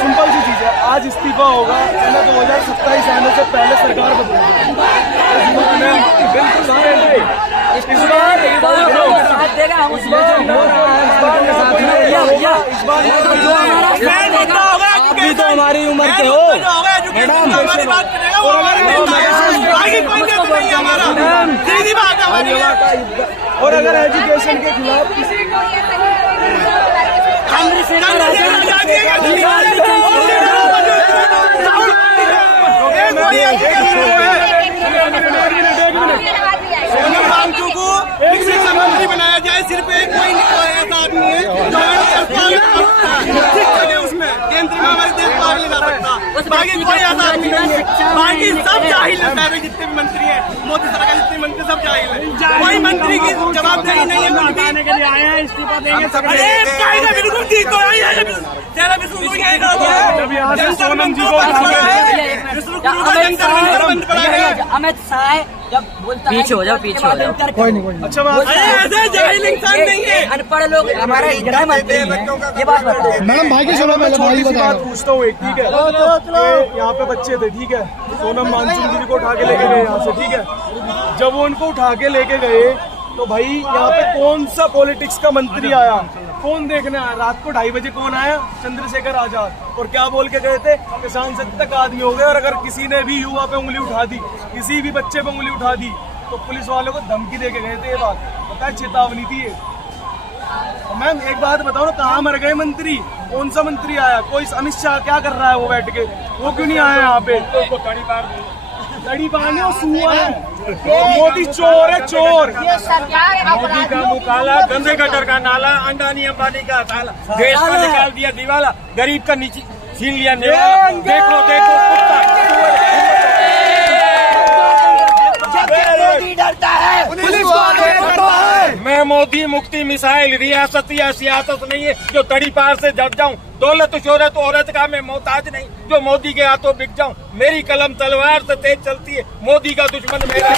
Simple सी चीज है, आज इस्तीफा होगा 2027 आने से पहले सरकार बदलेगी। अभी तो हमारी उम्र के हो मैडम, और अगर एजुकेशन के खिलाफ शिक्षा मंत्री बनाया जाए, सिर्फ एक कोई ऐसा आदमी है उसमें केंद्र में हमारे देश को आगे ले जा सकता, बाकी कोई ऐसा आदमी नहीं है। बाकी सब जाहिल है, सारे जितने भी मंत्री हैं, मोदी सरकार जितने मंत्री सब जाहिल है, कोई मंत्री की जवाबदेही नहीं है। बताने के लिए आए हैं, इस्तीफा देंगे सब। बिल्कुल ठीक तो अमित शाह जब बोलता पीछे हो जाओ, पीछे हो जाओ, कोई नहीं। अच्छा ऐसे जाहिल इंसान नहीं है, अनपढ़ लोग हमारे गृह मंत्री हैं, ये बात बताओ मैडम। भाई की सुनो, मैं छोटी सी बात पूछता हूँ एक, ठीक है? यहाँ पे बच्चे थे, ठीक है? सोनम मानसिंह जी को उठा के लेके गए यहाँ से, ठीक है? जब वो उनको उठा के लेके गए तो भाई यहाँ पे कौन सा पॉलिटिक्स का मंत्री आया? कौन देखने आया? रात को 2:30 बजे कौन आया? चंद्रशेखर आजाद। और क्या बोल के गए थे कि सांसद तक आदमी हो गए, और अगर किसी ने भी युवा पे उंगली उठा दी, किसी भी बच्चे पे उंगली उठा दी, तो पुलिस वालों को धमकी दे के गए थे। ये बात पता है, चेतावनी थी ये। मैम एक बात बताओ ना, कहाँ मर गए मंत्री? कौन सा मंत्री आया? कोई अमित शाह क्या कर रहा है वो बैठ के? वो क्यों नहीं आया यहाँ पे? लड़ी पाने और सुआ है। मोदी चोर है, चोर। मोदी का मुँह काला, गंदे गटर का नाला, अंडानी अंबानी का ताला, देश का निकाल दिया दीवाला, गरीब का नीचे छीन लिया निवाला। देखो देखो मोदी डरता है, पुलिस मैं मोदी मुक्ति मिसाइल, रियासत या सियासत नहीं है जो तड़ी पार से जब जाऊं। दौलत शोहरत औरत का मैं मोहताज नहीं जो मोदी के हाथों बिक जाऊं। मेरी कलम तलवार से तेज चलती है, मोदी का दुश्मन मेरा।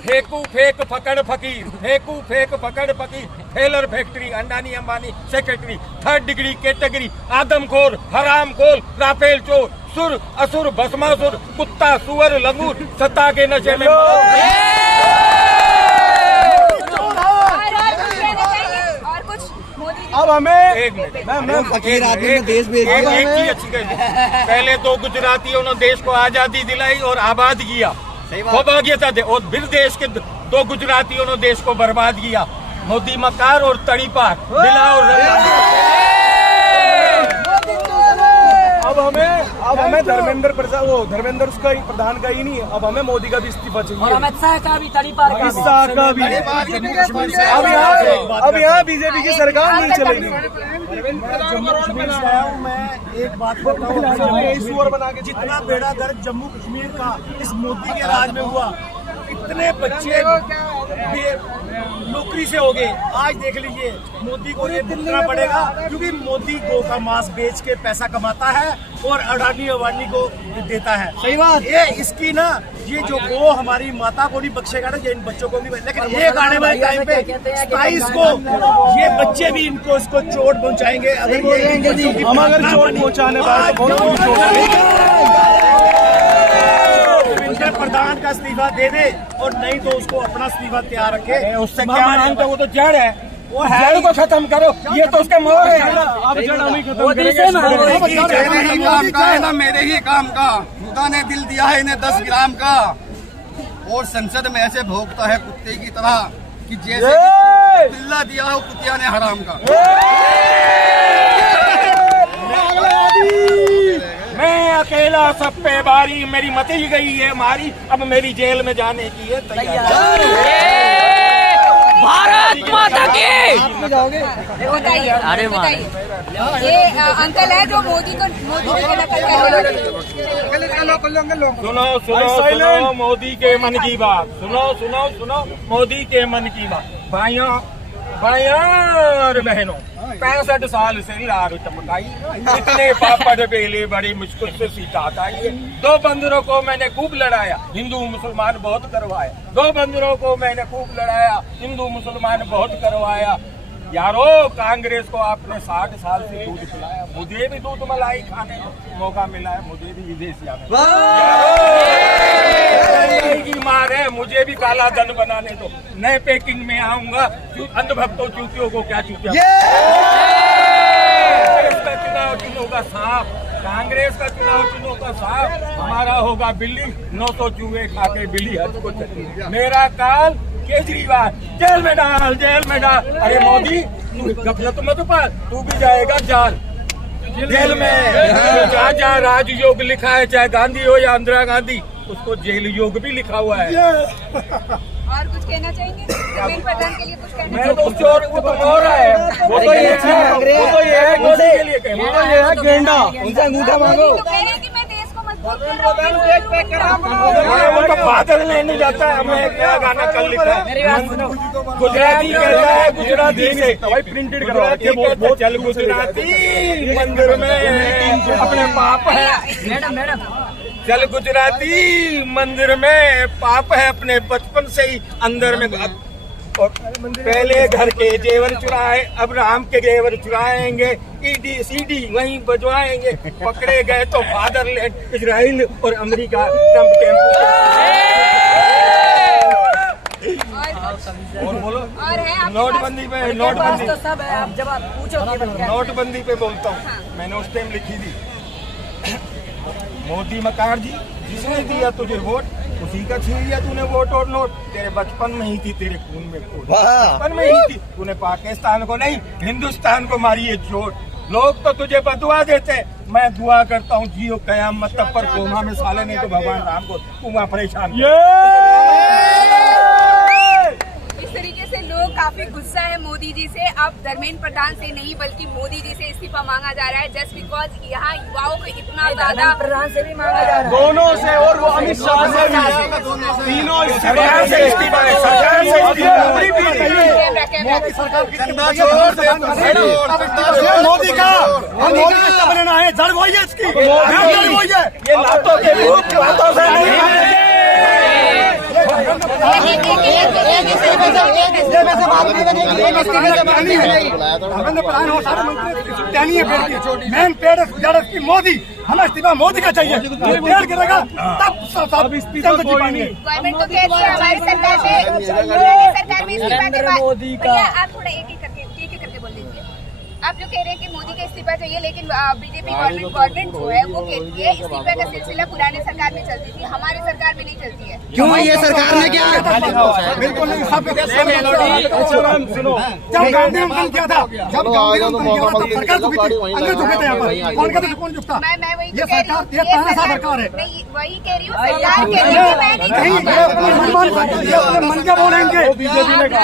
फेंकू फेंक पकड़ फकीर, फेंकू फेंक पकड़ फकीर, फेलर फैक्ट्री, अंडानी Ambani secretary, 3rd degree category, आदमखोर, हरामखोर, राफेल चोर, सुर असुर भस्मासुर, कुत्ता सुअर लंगूर, सत्ता के नशे में। अब हमें एक मिनट, फकीर आदमी ने देश भेज एक चीज अच्छी कही, पहले 2 गुजरातियों ने देश को आजादी दिलाई और आबाद किया, सौभाग्यता दे, और फिर देश के 2 गुजरातियों ने देश को बर्बाद किया। मोदी मकार और तड़ी पार, दिला और अब हमें धर्मेंद्र प्रसाद, वो धर्मेंद्र उसका प्रधान का ही नहीं है, अब हमें मोदी का भी इस्तीफा चाहिए, और अमित शाह का भी, तड़ी पार अमित शाह का भी। अब यहाँ बीजेपी की सरकार नहीं चलेगी। जम्मू कश्मीर से आया हूँ, मैं एक बात बताऊँ, बना के जितना बेड़ा गर्क जम्मू कश्मीर का इस मोदी के राज में हुआ, इतने बच्चे नौकरी से हो गए। आज देख लीजिए, मोदी को ये भुगतना पड़ेगा, क्योंकि मोदी गौ का मांस बेच के पैसा कमाता है और अडानी अवानी को देता है। सही बात। ये इसकी ना, ये जो गौ हमारी माता को नहीं बख्शेगा ना, ये इन बच्चों को भी, लेकिन एक आने वाले टाइम पे 27 को ये बच्चे भी इनको इसको चोट पहुंचाएंगे। अगर ये हम अगर चोट पहुंचाने वाले प्रधान का इस्तीफा दे दे, और नहीं तो उसको अपना इस्तीफा तैयार रखे। उससे क्या मांगते? वो तो जड़ है, वो जड़ को खत्म करो, ये तो उसके मोह है। अब जड़ हम ही खत्म मेरे ही काम का, खुदा ने दिल दिया है इन्हें 10 ग्राम का, और संसद में ऐसे भोगता है कुत्ते की तरह कि जैसे बिल्ला दिया हो कुतिया ने हराम का। मैं अकेला सब पे बारी, मेरी मत ही गई है मारी, अब मेरी जेल में जाने की है तैयारी। भारत माता की। बताइए, अरे बताइए, ये अंकल है जो मोदी को नकल करने वाले। सुनो सुनो सुनो मोदी के मन की बात, सुनो सुनो सुनो मोदी के मन की बात। भाइयों भाइयों और बहनों, 65 साल से लार टपकाई, इतने पापड़ बेले बड़ी मुश्किल से सीटा हटाई। 2 बंदरों को मैंने खूब लड़ाया, हिंदू मुसलमान बहुत करवाया। 2 बंदरों को मैंने खूब लड़ाया, हिंदू मुसलमान बहुत करवाया। यारो, कांग्रेस को आपने 60 साल से दूध पिलाया, मुझे भी दूध मलाई खाने का मौका मिला है, मुझे भी विदेशिया की मार है, मुझे भी काला धन बनाने दो। नए पैकिंग में आऊंगा, अंधभक्तों चूतियों को क्या चूतिया। कांग्रेस का चुनाव चुनों का सांप, कांग्रेस का चुनाव चुनों का सांप, हमारा होगा बिल्ली। 900 चूहे खा के बिल्ली हज को चली। मेरा काल केजरीवाल जेल में डाल, जेल में डाल। अरे मोदी, गफलत मत पाल, तू भी जाएगा जेल में। जहाँ जहाँ राजयोग लिखा है, चाहे गांधी हो या इंदिरा गांधी, उसको जेल योग भी लिखा हुआ है। और कुछ कहना चाहेंगे जमीन प्रदान के लिए? कुछ कहना मैं तो उससे और वो तो और है, वो तो ये है मोदी के लिए कहना, वो तो ये है गेंडा, उनसे अंगूठा मांगो। तो कह रहे हैं कि मैं देश को मजबूत कर रहा हूँ। वो तो बादल लेने जाता है। हमें क्या गाना कल लिखा है, गुजराती कहता है, गुजराती से प्रिंटेड करवा, चल गुजराती मंदिर में अपने पाप है। मैडम चल गुजराती मंदिर में पाप है, अपने बचपन से ही अंदर में। और पहले घर के जेवर चुराए, अब राम के जेवर चुराएंगे। ईडी सीडी वहीं बजवाएंगे। पकड़े गए तो फादरलैंड, इजराइल और अमेरिका ट्रम्प टेम्पो। और बोलो, और है आपके नोटबंदी पे, नोटबंदी तो सब है, आप जब आप पूछोगे नोटबंदी पे बोलता हूँ। मैंने उस टाइम लिखी थी, मोदी मकार जी, जिसने दिया तुझे वोट, उसी का छीन लिया तूने वोट और नोट। तेरे बचपन में ही थी, तेरे खून में खून, बचपन में ही थी। तूने पाकिस्तान को नहीं, हिंदुस्तान को मारी है चोट। लोग तो तुझे बदुआ देते, मैं दुआ करता हूँ जियो कयामत तक पर कोमा में साले, नहीं तो भगवान राम को तू वहाँ परेशान। इस तरीके से लोग काफी गुस्सा है मोदी जी से। अब धर्मेंद्र प्रधान से नहीं बल्कि मोदी जी से इस्तीफा मांगा जा रहा है, जस्ट बिकॉज यहाँ युवाओं को इतना ज्यादा प्रधान से भी मांगा जा रहा है, दोनों से, और वो अमित शाह से भी, तीनों सरकार से इस्तीफा है, सरकार से इस्तीफा। मोदी का लेना है, जड़ वही है इसकी, जड़ वही है। ये लातों के भूत बातों से नहीं। मेन पेड़ की मोदी, हमें इस्तीफा मोदी का चाहिए। पेड़ गिरेगा तब सब इस्तीफा गवर्नमेंट तो कहती है हमारी सरकार में इस्तीफा के बाद। भैया आप थोड़ा एक करके बोल दीजिए। आप जो कह रहे हैं कि मोदी का इस्तीफा चाहिए, लेकिन बीजेपी गवर्नमेंट जो है वो कहती है इस्तीफा का सिलसिला पुराने सरकार में चलती थी, हमारी सरकार में नहीं चलती है। क्यों ये सरकार ने क्या बिल्कुल नहीं, सब सुनो। जब गांधी उनका किया था, जब गांधी उनका किया था, सरकार झुकी थी, अंग्रेज झुके थे यहाँ पर। कौन कहता कौन झुकता? मैं वही ये सरकार, ये तानाशाह सरकार है। नहीं, वही कह रही हूँ, सरकार कह रही है, मैं नहीं नहीं, ये अपने मन के बोलेंगे।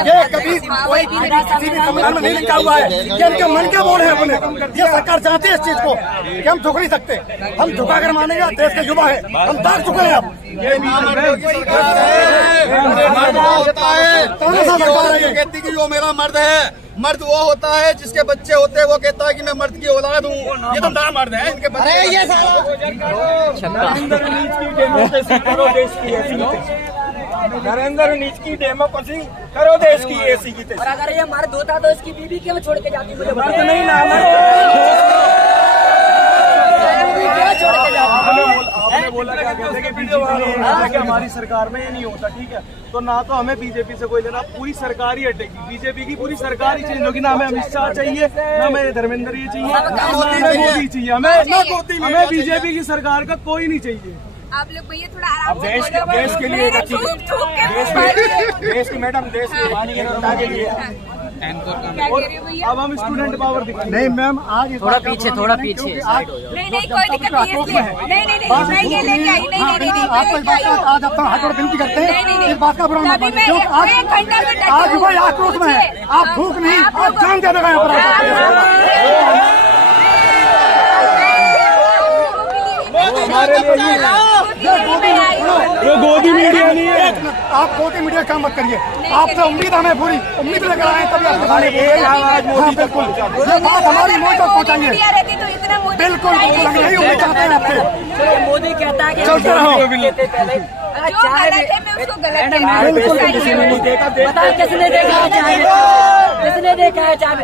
ये कभी कोई किसी भी संविधान में नहीं लिखा हुआ है, ये इनके मन के बोल है अपने। ये सरकार चाहती है इस चीज को कि हम झुक नहीं सकते, हम झुका कर मानेंगे। देश के युवा है, हम दाग चुके हैं। अब कहती कि वो मेरा मर्द है। मर्द वो होता है जिसके बच्चे होते हैं, वो कहता है कि मैं मर्द की औलाद हूँ। ये तो बड़ा मर्द है, इनके बच्चे। अरे ये नरेंद्र नीच की डेमोक्रेसी करो देश की ऐसी की तैसी। और अगर ये मर्द होता तो इसकी बीबी क्यों छोड़ के जाती? मुझे मर्द नहीं ना, आपने बोला क्या कहते हैं कि हमारी सरकार में ये नहीं होता, ठीक है। तो ना तो हमें बीजेपी से कोई लेना, पूरी सरकार ही हटेगी, बीजेपी की पूरी सरकार ही चेंज होगी। ना हमें अमित शाह चाहिए, ना हमें धर्मेंद्र ये चाहिए, ना मोदी चाहिए। हमें बीजेपी की सरकार का कोई नहीं चाहिए। आप लोग भैया थोड़ा आराम से देश के लिए देश की मैडम, देश की मानवीयता के लिए। क्या कह रहे हो भैया? अब हम स्टूडेंट पावर दिखाएंगे। नहीं मैम, आज थोड़ा पीछे नहीं, कोई दिक्कत नहीं है इसलिए। नहीं, मैं ये लेके आई। नहीं, आपको इस बात का आज अपना हाथ जोड़ विनती करते हैं, इस बात का बुरा मत मानिए। क्यों आज भाई आक्रोश में है, आप भूख नहीं, आप जान दे देगा यहाँ पर। हमारे लिए नहीं है, वो गोदी मीडिया नहीं है। आप गोदी मीडिया काम मत करिए, आपसे उम्मीद हमें पूरी उम्मीद लेकर आए तभी आपको खाने बिल्कुल ये बात हमारी मोदी तक पहुँचाइए। बिल्कुल यही उम्मीद चाहते हैं आपसे। मोदी कहता है कि चलते रहो। जो गलत है मैं उसको गलत कहती हूँ। बताओ किसने देखा है चाय? किसने देखा है चाय?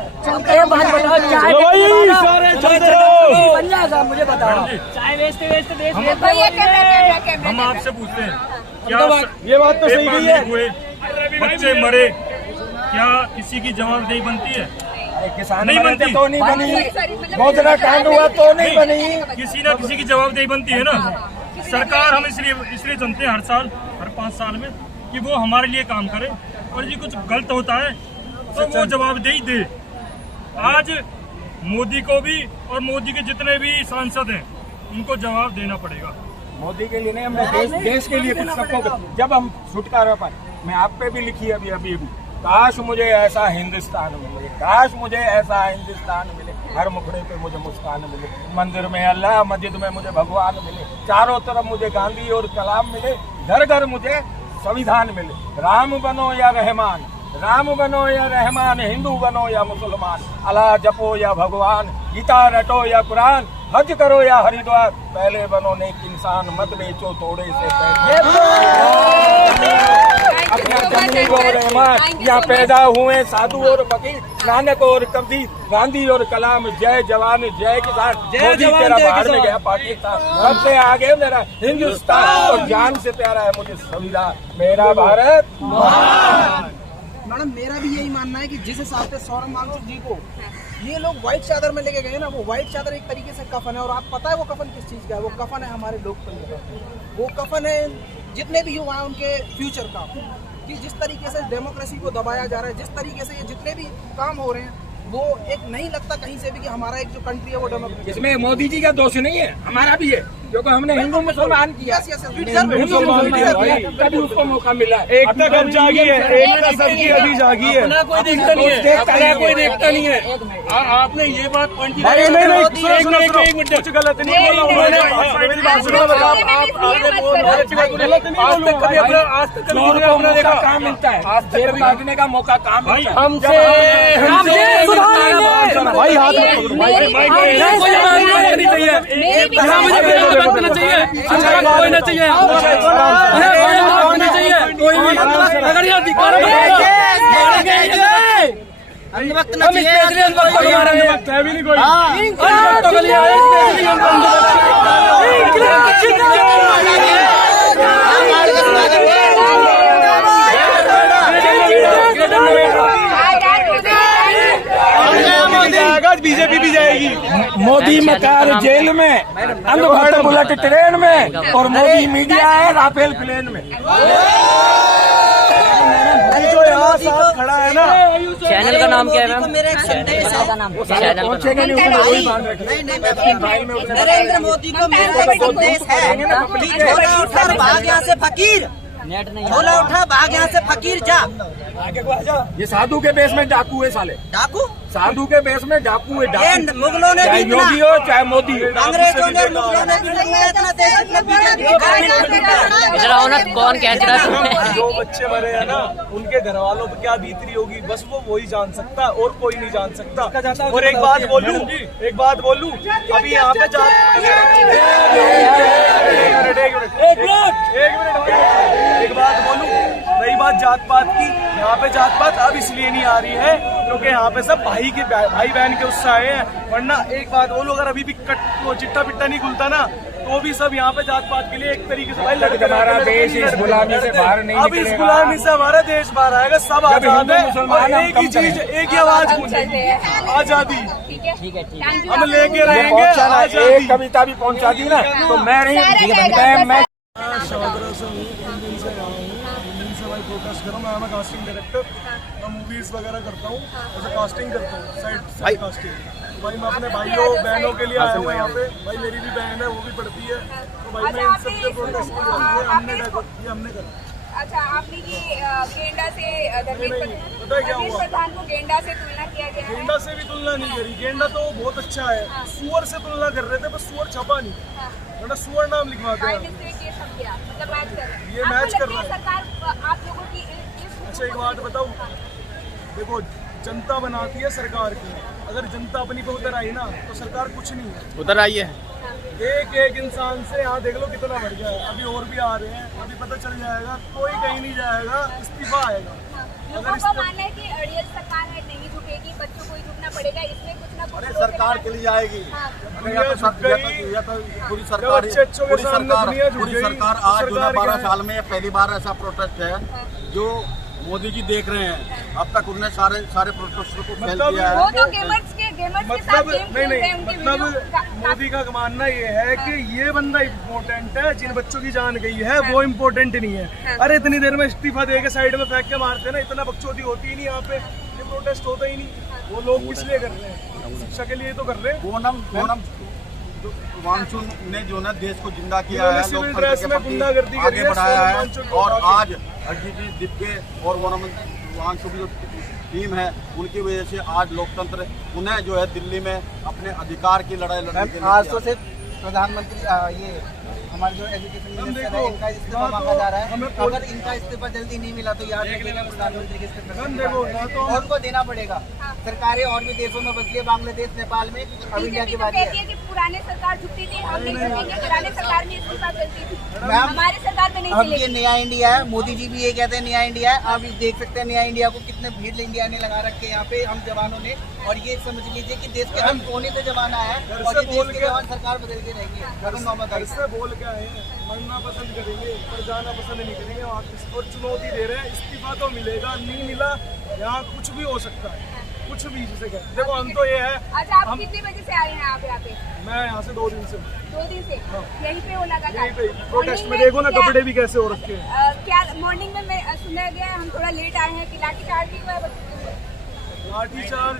एक बात बताओ, चाय बन जाएगा? मुझे बताओ, चाय बेचते बेचते देश भैया कैमरा हम आपसे पूछते हैं, क्या ये बात तो सही पेपर गई है। लीक हुए, बच्चे मरे, क्या किसी की जवाबदेही बनती है? किसान नहीं बनती तो नहीं बनी, गोदरा कांड हुआ तो नहीं बनी। किसी ना किसी की जवाबदेही बनती है ना। सरकार हम इसलिए चुनते हैं हर साल, हर 5 साल में, कि वो हमारे लिए काम करे, और जी कुछ गलत होता है तो वो जवाबदेही दे। आज मोदी को भी और मोदी के जितने भी सांसद हैं उनको जवाब देना पड़ेगा। मोदी के लिए नहीं, हमने देश के लिए कुछ सबको। जब हम छुटकारा पाए, मैं आप पे भी लिखी अभी काश मुझे ऐसा हिंदुस्तान मिले, काश मुझे ऐसा हिंदुस्तान मिले, हर मुखड़े पे मुझे मुस्कान मिले, मंदिर में अल्लाह, मस्जिद में मुझे भगवान मिले, चारों तरफ मुझे गांधी और कलाम मिले, घर घर मुझे संविधान मिले। राम बनो या रहमान, राम बनो या रहमान, हिंदू बनो या मुसलमान, अल्लाह जपो या भगवान, गीता रटो या कुरान, हज करो या हरिद्वार, पहले बनो नेक इंसान, मत बेचो थोड़े से पैसे। अपना जमीन और रहमान, यहाँ पैदा हुए साधु और फकीर, नानक और कबीर, गांधी और कलाम, जय जवान जय किसान। मोदी तेरा बाहर में गया पाकिस्तान, सबसे आगे मेरा हिंदुस्तान, और जान से प्यारा है मुझे संविधान, मेरा भारत। मैडम मेरा भी यही मानना है कि जिस हिसाब से सौरभ मांगचुक जी को ये लोग व्हाइट चादर में लेके गए ना, वो व्हाइट चादर एक तरीके से कफन है। और आप पता है वो कफन किस चीज का है? वो कफन है हमारे लोकतंत्र का, वो कफन है जितने भी युवा हैं उनके फ्यूचर का। कि जिस तरीके से डेमोक्रेसी को दबाया जा रहा है, जिस तरीके से ये जितने भी काम हो रहे हैं, वो एक नहीं लगता कहीं से भी कि हमारा एक जो कंट्री है वो डेमोक्रेसी। इसमें मोदी जी का दोष नहीं है, हमारा भी है, क्योंकि हमने हिंदू मुसलमान किया, कभी उसको मौका मिला। एकता कब जागी है? एकता सबकी अभी जागी है। कोई देखता नहीं है, कोई देखता नहीं है। आपने ये बात पॉइंट की, कुछ गलत नहीं बोला उन्होंने। मेरी बात सुनो, आज तक अपना देखा काम मिलता है, आज तक मांगने का मौका काम हमसे भाई हाथ में अंधभक्त न चाहिए, बीजेपी भी जाएगी। मोदी मकार जेल में, अंधभक्त बुलेट ट्रेन में, और मोदी मीडिया है राफेल प्लेन में। जो यहाँ साथ खड़ा है ना, चैनल का नाम क्या है मैम? मेरा एक संदेश है, चैनल नरेंद्र मोदी को मेरा एक संदेश है कि झोला उठा भाग यहाँ से फकीर, नेट नहीं, झोला उठा भाग यहाँ से फकीर जा। ये साधु के बेस में डाकू है साले, डाकू साधु के बेस में डाकू है, ये मुगलों ने चाहे भी योगी हो चाहे मोदी हो, अंग्रेजों ने मुगलों ने भी इतना देश इतना बीजेपी इधर आओ ना, कौन कहता है? जो बच्चे मरे हैं ना, उनके घर वालों पर क्या बीतरी होगी, बस वो वही जान सकता, और कोई नहीं जान सकता। और एक बात बोलूं, अभी यहाँ पे एक बात बोलूं, रही बात जात पात की, यहाँ पे जात पात अब इसलिए नहीं आ रही है क्योंकि यहाँ पे सब भाई बहन के उससे आए हैं। वरना एक बात बोलूं, अगर अभी भी चिट्टा पिट्टा नहीं खुलता ना, तो भी सब यहाँ पे जात पात के लिए एक तरीके से भाई लड़के। हमारा देश इस गुलामी से बाहर नहीं अब इस गुलामी से हमारा देश बाहर आएगा, सब आजाद है, और एक ही चीज, एक ही आवाज गूंजेगी, आजादी। ठीक है, हम लेके रहेंगे आजादी। एक कविता भी पहुंचा दी ना, तो मैं प्रोटेस्ट करूँ। मैं कास्टिंग डायरेक्टर, मैं मूवीज वगैरह करता हूँ, ऐसे कास्टिंग करता हूँ, साइड कास्टिंग। भाई मैं अपने भाइयों बहनों के लिए आया हूँ यहाँ पे। भाई मेरी भी बहन है, वो भी पढ़ती है, तो भाई मैं इन सबके प्रोटेस्ट के लिए हमने करा। अच्छा, आपने ये गेंडा से पता है क्या हुआ? प्रधान को गेंडा से तुलना किया गया है। गेंडा से भी तुलना नहीं करी, गेंडा तो बहुत अच्छा है। सुअर से तुलना कर रहे थे, बस सुअर छपा नहीं, वरना सुअर नाम लिखवाते हैं। मतलब मैच कर रहे हैं। ये मैच कर रहा है सरकार आप लोगों की अच्छा एक बात बताऊं, देखो जनता बनाती है सरकार की, अगर जनता अपनी पे उतर आई ना तो सरकार कुछ नहीं है। उधर आइए, एक एक इंसान से यहाँ देख लो कितना बढ़ गया है। अभी और भी आ रहे हैं, अभी पता चल जाएगा, कोई कहीं नहीं जाएगा, इस्तीफा आएगा। लोगों का मानना है कि अड़ियल सरकार है, नहीं झुकेगी, बच्चों को ही झुकना पड़ेगा, इसमें कुछ ना कुछ सरकार के लिए आएगी। दुनिया झुक गई, पूरी सरकार बच्चों के सामने दुनिया झुक गई। आज 12 साल में पहली बार ऐसा प्रोटेस्ट है जो मोदी जी देख रहे हैं। अब तक उन्होंने सारे प्रोटेस्टरों को फेल किया है। वो तो गेमर्स के साथ गेम खेल रहे हैं, उनके मतलब मोदी का मानना ये है कि ये बंदा इम्पोर्टेंट है, जिन बच्चों की जान गई है वो इम्पोर्टेंट नहीं है। अरे इतनी देर में इस्तीफा दे के साइड में फेंक के मारते ना, इतना बकचोदी होती ही नहीं यहाँ पे, ये प्रोटेस्ट होता ही नहीं। वो लोग किस लिए कर रहे हैं? शिक्षा के लिए तो कर रहे हैं। पूनम वांगचुक ने जो ना देश को जिंदा किया है, सिविल ड्रेस में गुंडागर्दी आगे बढ़ाया है, और आज अजीत दिप्के और वांगचुक जो टीम है उनकी वजह से आज लोकतंत्र उन्हें जो है दिल्ली में अपने अधिकार की लड़ाई लड़ने के लिए आज तो सिर्फ प्रधानमंत्री ये हमारे जो एजुकेशन मिनिस्टर है इनका इस्तीफा मांगा जा रहा है। अगर इनका इस्तीफा जल्दी नहीं मिला तो याद रखिएगा प्रधानमंत्री के इस्तीफा उनको देना पड़ेगा। सरकारें और भी देशों में बदली है, बांग्लादेश नेपाल में, अब इंडिया की बात है। पुराने सरकार झुकती थी, हम नहीं झुकेंगे, पुराने सरकार में इस्तीफा चलती थी, हमारी सरकार में नहीं अब ये नया इंडिया है, मोदी जी भी ये कहते हैं नया इंडिया है। आप देख सकते हैं नया इंडिया को कितने भीड़ इंडिया ने लगा रखे यहाँ पे हम जवानों ने, और ये समझ लीजिए कि देश के हर कोने से जवान आया है और ये देश के जवान सरकार बदल के रहेंगे। घर से बोल के आए हैं, मरना पसंद करेंगे पर जाना पसंद नहीं करेंगे। और चुनौती दे रहे हैं, इस्तीफा तो मिलेगा, नहीं मिला यहाँ कुछ भी हो सकता है, कुछ भी जिसे कहते। देखो हम तो ये है। अच्छा, आप कितने बजे से आए हैं आप यहाँ पे? मैं यहाँ से 2 दिन से। 2 दिन से यहीं पे हो लगा था? यहीं पे प्रोटेस्ट में देखो ना कपड़े भी कैसे हो रखे हैं। क्या मॉर्निंग में मैं सुना गया हम थोड़ा लेट आए हैं कि लाठीचार्ज भी हुआ है? लाठीचार्ज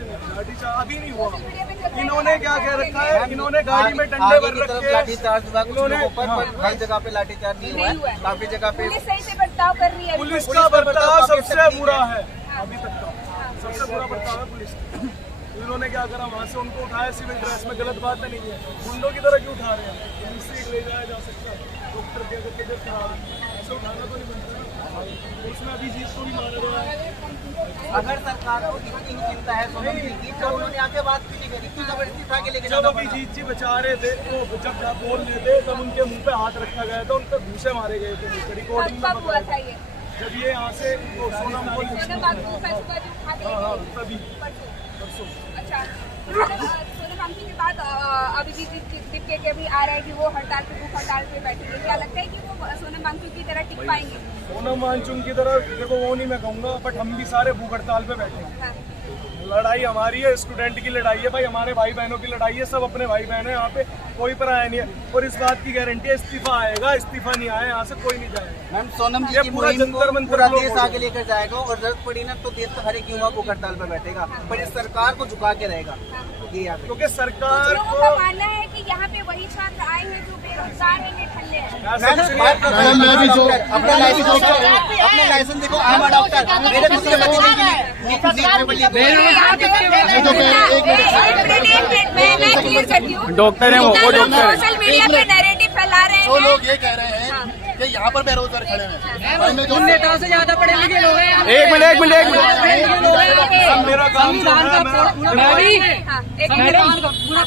अभी नहीं हुआ। इन्होंने क्या कह रखा है, इन्होंने गाड़ी में डंडे भर रखे हैं। लाठीचार्ज हुआ कुछ लोगों पर, हर जगह पे लाठीचार्ज नहीं हुआ है, काफी जगह पे पुलिस सही से बर्ताव कर रही है। पुलिस का बर्ताव सबसे बुरा है अभी तक का, सबसे बुरा बर्ताव है पुलिस का। इन्होंने क्या करा, वहाँ से उनको उठाया सिविल ड्रेस में, गलत बात नहीं है, गुंडों की तरह क्यों उठा रहे हैं? सीट ले जाया जा सकता है, डॉक्टर के अगर तबियत खराब है ऐसे उठाना तो नहीं बनता। उसमें अभी जीत को भी मारा गया है। अगर सरकार को इतनी चिंता है सोनम जी की तो उन्होंने आके बात क्यों नहीं करी, क्यों जबरदस्ती उठा के लेके जब अभी जीत जी बचा रहे थे तो जब बोल रहे थे तब उनके मुंह पे हाथ रखा गया था, उनके घूसे मारे गए थे। रिकॉर्डिंग में हुआ था ये जब ये यहाँ से सोनम को तभी परसों। अच्छा, सोनम वांगचुक के बाद अभिजीत दिप्के के भी आ रहा है कि वो हड़ताल पे, भूख हड़ताल पे बैठेंगे। क्या लगता है कि वो सोनम वांगचुक की तरह टिक पाएंगे? सोनम वांगचुक की तरह देखो वो नहीं मैं कहूँगा, बट हम भी सारे भूख हड़ताल पे बैठे हैं। लड़ाई हमारी है, स्टूडेंट की लड़ाई है भाई, हमारे भाई बहनों की लड़ाई है, सब अपने भाई बहन है, यहाँ पे कोई पराया नहीं है। और इस बात की गारंटी है इस्तीफा आएगा, इस्तीफा नहीं आया यहाँ से कोई नहीं जाएगा। मैम सोनम जी की मुहिम को पूरा देश आगे लेकर जाएगा और जरूरत पड़ी ना तो देश का हर एक युवा को हड़ताल पर बैठेगा, पर इस सरकार को झुका के रहेगा। क्योंकि सरकार को मानना है कि यहाँ पे वही छात्र आए हैं जो बेरोजगार हैं, ठल्ले हैं। अपने लाइसेंस देखो, आई एम अ डॉक्टर, मेरे खुद के डॉक्टर है वो डॉक्टर सोशल मीडिया पे नैरेटिव फैला रहे हैं। वो लोग ये कह रहे हैं कि यहाँ पर बेरोजगार खड़े हैं, उन नेताओं से ज्यादा पढ़े लिखे लोग हैं। एक मिनट मेरा काम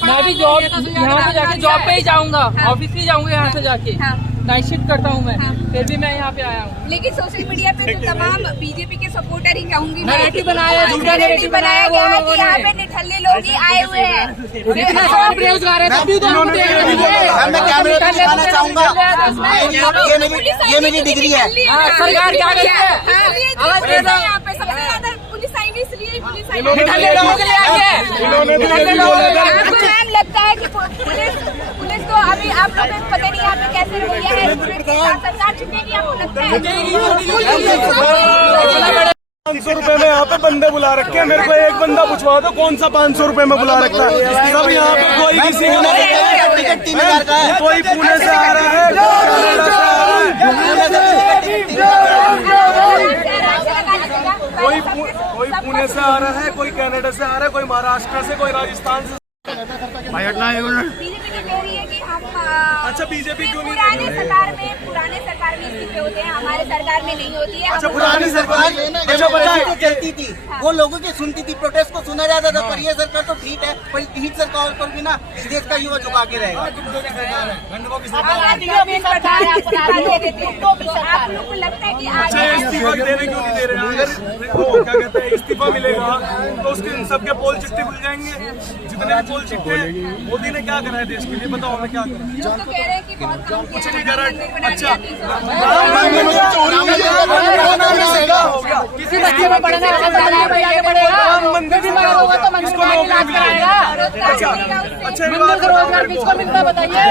मैं भी जॉब यहाँ से जाके जॉब पे ही जाऊँगा, ऑफिस ही जाऊँगा यहाँ से जाके, नाइट शिफ्ट करता हूँ मैं, फिर भी मैं यहाँ पे आया हूँ। लेकिन सोशल मीडिया पे तो तमाम बीजेपी के सपोर्टर ही कहूँगी, नैरेटिव बनाया, झूठा नैरेटिव बनाया गया है कि यहाँ पे निठल्ले लोग ही आए हुए हैं। बेरोजगार है तभी तो हम दिखाना चाहूँगा, ये मेरी डिग्री है। सरकार क्या करती है? यहाँ पे सबसे ज्यादा पुलिस आएंगे, इसलिए पुलिस आएंगे। मैम लगता है कि पुलिस तो अभी आप लोगों को पता नहीं यहाँ पे कैसे रवैया है, सरकार झुकेगी आपको लगता है? 500 रुपए में यहाँ पे बंदे बुला रखे हैं। मेरे को एक बंदा पूछवा दो कौन सा 500 रुपए में बुला रखा है? सब यहाँ पे कोई किसी का, कोई पुणे से आ रहा है, पुणे से आ रहा है, कोई कनाडा से आ रहा है, कोई महाराष्ट्र से, कोई राजस्थान से। बीजेपी तो कह रही है कि हम अच्छा बीजेपी क्यों नहीं पुराने सरकार में इस्तीफे होते हैं, हमारे सरकार में नहीं होती है। अच्छा पुरानी सरकार जो चलती थी वो लोगों की सुनती थी, प्रोटेस्ट को सुना जाता था। पर ये सरकार तो ठीक है, पर ठीक सरकार पर भी ना इस देश का युवा झुका के रहेगा। आप लोग को लगता है कि अच्छा इस्तीफा देने क्यों नहीं दे रहे हैं? अगर वो क्या कहते हैं इस्तीफा मिलेगा तो उसके सबके पोल चिट्ठे खुल जाएंगे, जितने भी पोल चिट्ठे। मोदी ने क्या करा है देश के लिए, बताओ हमें क्या करा? लोग तो कह रहे हैं कि बहुत काम कुछ किया नहीं है, करा। बना अच्छा दिया 300 हो गया, किसी बच्चे में पढ़ना है राम मंदिर बीमार होगा तो मंदिर का इलाज कराएगा। अच्छा मंदिर से रोजगार किसको मिलता है बताइए।